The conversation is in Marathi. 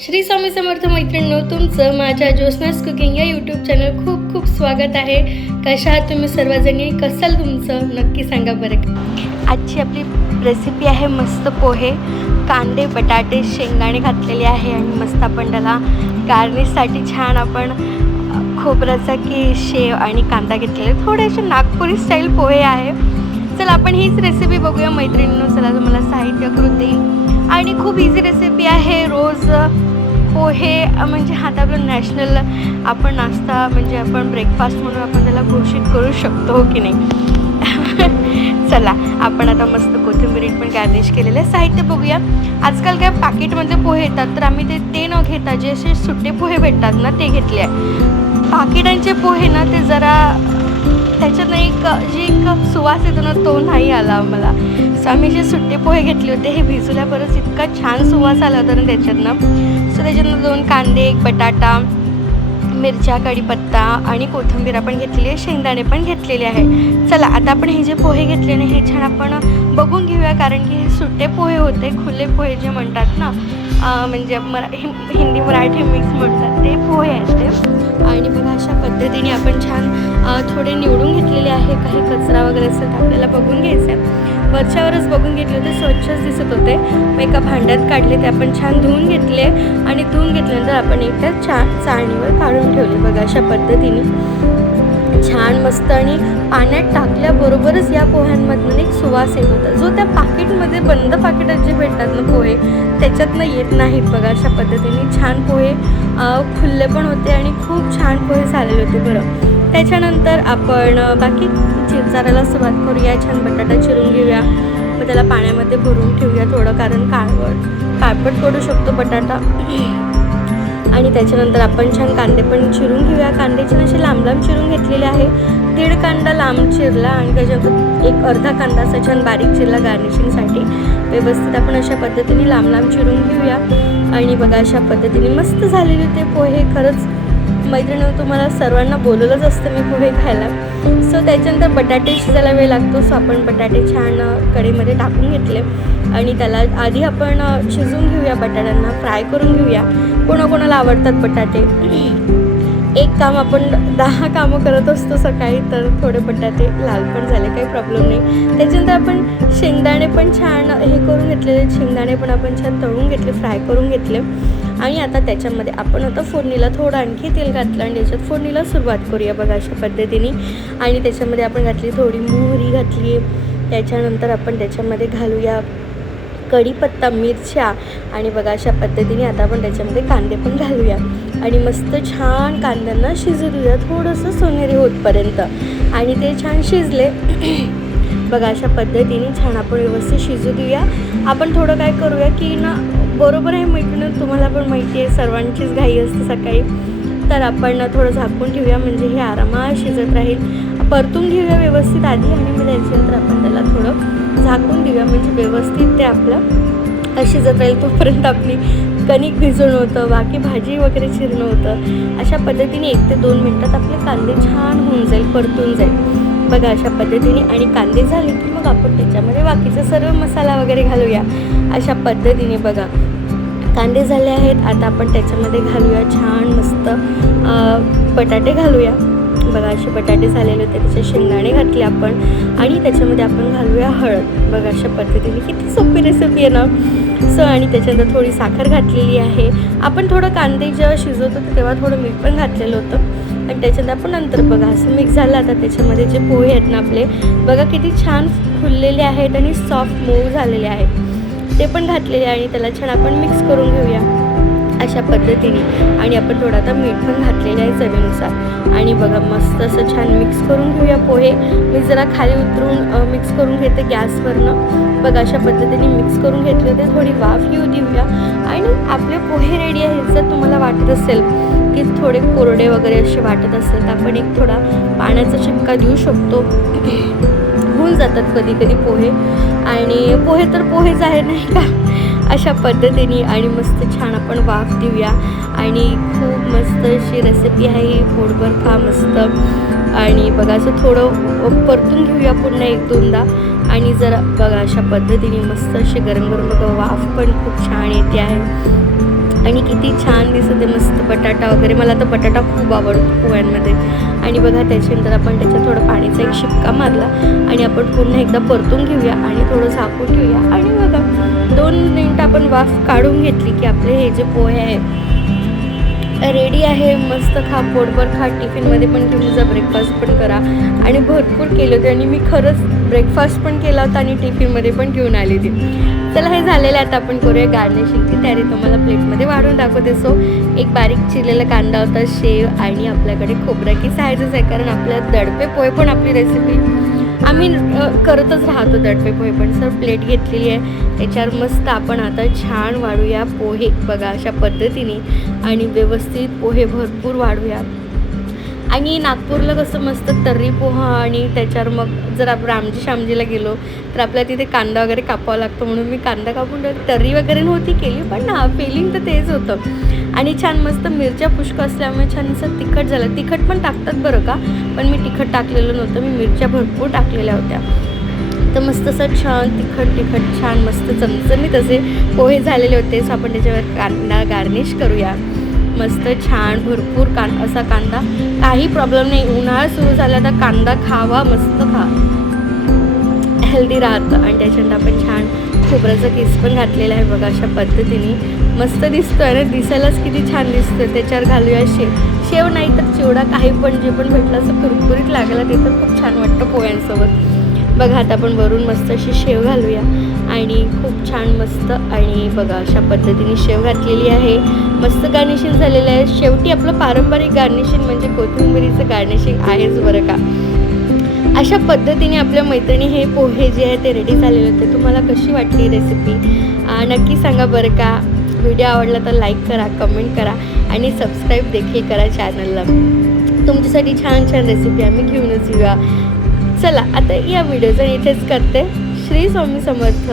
श्री स्वामी समर्थ मैत्रिणींनो, तुमचं माझ्या ज्योत्स्नास कुकिंग या यूट्यूब चॅनल खूप खूप स्वागत आहे. कशा आहात तुम्ही सर्वजणी? कसं तुमचं नक्की सांगा बरं. आजची आपली रेसिपी आहे मस्त पोहे. कांदे, बटाटे, शेंगदाणे घातलेले आहे आणि मस्त आपण त्याला गार्निशसाठी छान आपण खोबऱ्याचा शेव आणि कांदा घेतलेले थोडेसे नागपुरी स्टाईल पोहे आहे. चला आपण हीच रेसिपी बघूया मैत्रिणींनो. चला तुम्हाला साहित्य कृती आणि खूप इझी रेसिपी आहे. रोज पोहे म्हणजे हा तर आपलं नॅशनल आपण नाश्ता म्हणजे आपण ब्रेकफास्ट म्हणून आपण त्याला घोषित करू शकतो, हो की नाही. चला आपण आता मस्त कोथिंबीर पण गार्निश केलेलं साहित्य बघूया. आजकाल काय पाकिटमधले पोहे येतात, तर आम्ही ते न घेता जे असे सुट्टे पोहे भेटतात ना ते घेतले आहे. पाकिटांचे पोहे ना ते जरा त्याच्यानं एक सुवास येतो ना तो नाही आला आम्हाला. सो आम्ही जे सुट्टे पोहे घेतले होते हे भिजवल्यावरच इतका छान सुवास आला होता ना त्याच्यातनं. सो त्याच्यातनं 2 कांदे, 1 बटाटा, मिरच्या, कढीपत्ता आणि कोथिंबीर आपण घेतलेली आहे. शेंगदाणे पण घेतलेले आहे. चला आता आपण हे जे पोहे घेतले ना हे छान आपण बघून घेऊया, कारण की हे सुट्टे पोहे होते. खुले पोहे जे म्हणतात ना, म्हणजे हिंदी मराठी मिक्स म्हणतात ते पोहे आहेत ते. आणि बघा अशा पद्धतीने आपण छान थोडे निवडून घेतलेले आहे. काही कचरा वगैरे असेल तर आपल्याला बघून घ्यायचं आहे. वरच्यावरच बघून घेतले होते, स्वच्छच दिसत होते. मग एका भांड्यात काढले, ते आपण छान धुवून घेतले आणि धुवून घेतल्यानंतर आपण एक त्या चाळणीवर काढून ठेवले. बघा अशा पद्धतीने छान मस्त. आणि पाण्यात टाकल्याबरोबरच या पोह्यांमधून एक सुवास येत होता, जो त्या पाकिटमध्ये बंद पाकिटात जे भेटतात ना पोहे त्याच्यातनं येत नाहीत. बघा अशा पद्धतीने छान पोहे खुल्ले पण होते आणि खूप छान पोहे झालेले होते. बरं त्याच्यानंतर आपण बाकी चिरचाराला सुरुवात करूया. छान बटाटा चिरून घेऊया, मग त्याला पाण्यामध्ये भरून ठेवूया थोडं, कारण काळपट पडू शकतो बटाटा. आणि त्याच्यानंतर आपण छान कांदे पण चिरून घेऊया. कांदे छान असे लांब लांब चिरून घेतलेले आहे. 1.5 कांदा लांब चिरला आणि त्याच्यानंतर एक अर्धा कांदा असा छान बारीक चिरला गार्निशिंगसाठी. व्यवस्थित आपण अशा पद्धतीने लांब लांब चिरून घेऊया. आणि बघा अशा पद्धतीने मस्त झालेले ते पोहे. खरंच मैत्रिणी तुम्हाला सर्वांना बोलवलंच असतं मी पोहे खायला. सो त्याच्यानंतर बटाटे शिजायला वेळ लागतो. सो आपण बटाटे छान कढईमध्ये टाकून घेतले आणि त्याला आधी आपण शिजवून घेऊया. बटाट्यांना फ्राय करून घेऊया. कोणाकोणाला आवडतात बटाटे. एक काम आपण 10 कामं करत असतो सकाळी, तर थोडे बटाटे लाल पण झाले काही प्रॉब्लेम नाही. त्याच्यानंतर आपण शेंगदाणे पण छान हे करून घेतलेले. शेंगदाणे पण आपण छान तळून घेतले, फ्राय करून घेतले. आणि आता त्याच्यामध्ये आपण आता फोडणीला थोडं आणखी तेल घातलं आणि त्याच्यात फोडणीला सुरुवात करूया. बघा अशा पद्धतीने. आणि त्याच्यामध्ये आपण घातली थोडी मोहरी घातली. त्याच्यानंतर आपण त्याच्यामध्ये घालूया कढीपत्ता, मिरच्या आणि बघा अशा पद्धतीने आता आपण त्याच्यामध्ये कांदे पण घालूया आणि मस्त छान कांद्यांना शिजू देऊया थोडंसं सोनेरी होतपर्यंत. आणि ते छान शिजले. बघा अशा पद्धतीने छान आपण व्यवस्थित शिजू देऊया. आपण थोडं काय करूया की ना, बरोबर आहे मैत्रिणी, तुम्हाला पण माहिती आहे सर्वांचीच घाई असते सकाळी, तर आपण थोडं झाकून ठेवूया म्हणजे हे आरामात शिजत राहील. परतून घेऊया व्यवस्थित आधी आणि मग त्याच्यानंतर आपण त्याला थोडं झाकून देऊया म्हणजे व्यवस्थित ते आपलं शिजत राहील. तोपर्यंत आपली कणिक भिजवणं होतं, बाकी भाजी वगैरे चिरणं होतं. अशा पद्धतीने 1 ते 2 मिनटात आपले कांदे छान होऊन जाईल, परतून जाईल. बघा अशा पद्धतीने. आणि कांदे झाले की मग आपण त्याच्यामध्ये बाकीचा सर्व मसाला वगैरे घालूया. अशा पद्धतीने बघा कांदे झाले आहेत. आता आपण त्याच्यामध्ये घालूया छान मस्त बटाटे घालूया. बघा असे बटाटे झालेले होते, त्याचे शेंगदाणे घातले आपण आणि त्याच्यामध्ये आपण घालूया हळद. बघा अशा पद्धतीने किती सोपी रेसिपी आहे ना. सो आणि त्याच्यानंतर थोडी साखर घातलेली आहे. आपण थोडं कांदे जेव्हा शिजवत होतो तेव्हा थोडं मीठ पण घातलेलं होतं आणि त्याच्यानंतर आपण नंतर बघा असं मिक्स झालं. आता त्याच्यामध्ये जे पोहे आहेत ना आपले, बघा किती छान फुललेले आहेत आणि सॉफ्ट मऊ झालेले आहेत, ते पण घातलेले आणि त्याला छान आपण मिक्स करून घेऊया अशा पद्धतीने. आणि आपण थोडं आता मीठ पण घातलेलं आहे चवीनुसार. आणि बघा मस्त असं छान मिक्स करून घेऊया पोहे. मी जरा खाली उतरून मिक्स करून घेते गॅसवरनं. बघा अशा पद्धतीने मिक्स करून घेतले ते थोडी वाफ येऊ देऊया आणि आपले पोहे रेडी आहेत. जर तुम्हाला वाटत असेल की थोडे कोरडे वगैरे असे वाटत असेल तर आपण एक थोडा पाण्याचा शिपका देऊ शकतो. होऊन जातात कधी कधी पोहे. आणि पोहे तर पोहेच आहे नाही का, अशा पद्धतीने. आणि मस्त छान आपण वाफ देऊया आणि खूप मस्त अशी रेसिपी आहे ही. पोटभर खा मस्त. आणि बघा असं थोडं परतून घेऊया पुन्हा 1-2दा. आणि जरा बघा अशा पद्धतीने मस्त अशी गरम गरम बघा वाफ पण खूप छान येते आहे. आणि किती छान दिसत आहे, मस्त बटाटा वगैरे. मला तर बटाटा खूप आवडतो पोह्यांमध्ये. आणि बघा त्याच्यानंतर आपण त्याच्यात थोडं पाणीचा एक शिपका मारला आणि आपण पुन्हा एकदा परतून घेऊया आणि थोडं झाकून ठेवूया. आणि बघा 2 मिनिटं आपण वाफ काढून घेतली की आपले हे जे पोहे आहे रेडी आहे. मस्त खा, पोटभर खा, टिफिनमध्ये पण घेऊन जा, ब्रेकफास्ट पण करा. आणि भरपूर केले होते आणि मी खरंच ब्रेकफास्ट पण केला होता आणि टिफिनमध्ये पण घेऊन आली होती. चला हे झालेलं आता आपण करूया गार्निशिंगची तयारी. तुम्हाला प्लेटमध्ये वाढून दाखवते. सो एक बारीक चिरलेला कांदा होता, शेव आणि आपल्याकडे खोबरा की सायझच आहे, कारण आपल्या दडपे पोहे पण आपली रेसिपी आम्ही करतच राहतो, दडपे पोहे पण. सर प्लेट घेतलेली आहे, त्याच्यावर मस्त आपण आता छान वाढूया पोहे. बघा अशा पद्धतीने आणि व्यवस्थित पोहे भरपूर वाढूया. आणि नागपूरला कसं मस्त तर्री पोहा आणि त्याच्यावर मग जर आपण रामजी शामजीला गेलो तर आपल्याला तिथे कांदा वगैरे कापावा लागतो, म्हणून मी कांदा कापून तर्री वगैरे नव्हती केली, पण ना फिलिंग तर तेच होतं. आणि छान मस्त मिरच्या पुष्कळ असल्यामुळे छान असं तिखट झालं. तिखट पण टाकतात बरं का, पण मी तिखट टाकलेलं नव्हतं, मी मिरच्या भरपूर टाकलेल्या होत्या. तर मस्त असं छान तिखट छान मस्त चमचमीत असे पोहे झालेले होते. सो आपण त्याच्यावर कांदा गार्निश करूया. मस्त छान भरपूर असा कांदा, काही प्रॉब्लेम नाही. उन्हाळा सुरू झाला तर कांदा खावा, मस्त खा, हेल्दी राहतं. आणि त्याच्यानंतर आपण छान खोबऱ्याचा किस पण घातलेला आहे. बघा अशा पद्धतीने मस्त दिसतो आहे ना, दिसायलाच किती छान दिसतं. त्याच्यावर घालूया शेव नाही तर चिवडा, काही पण जे पण भेटलं असं कुरकुरीत लागलं ते तर खूप छान वाटतं पोह्यांसोबत. बघा आता आपण वरून मस्त अशी शेव घालूया आणि खूप छान मस्त. आणि बघा अशा पद्धतीने शेव घातलेली आहे, मस्त गार्निशिंग झालेलं आहे. शेवटी आपलं पारंपरिक गार्निशिंग म्हणजे कोथिंबिरीचं गार्निशिंग आहेच बरं का. अशा पद्धतीने आपल्या मैत्रिणी हे पोहे जे आहे ते रेडी झालेले होते. तुम्हाला कशी वाटली रेसिपी नक्की सांगा बरं का. व्हिडिओ आवडला तर लाईक करा, कमेंट करा आणि सबस्क्राईब देखील करा चॅनलला. तुमच्यासाठी छान छान रेसिपी आम्ही घेऊनच येऊया. चला आता या व्हिडिओचं इथेच करते. श्री स्वामी समर्थ.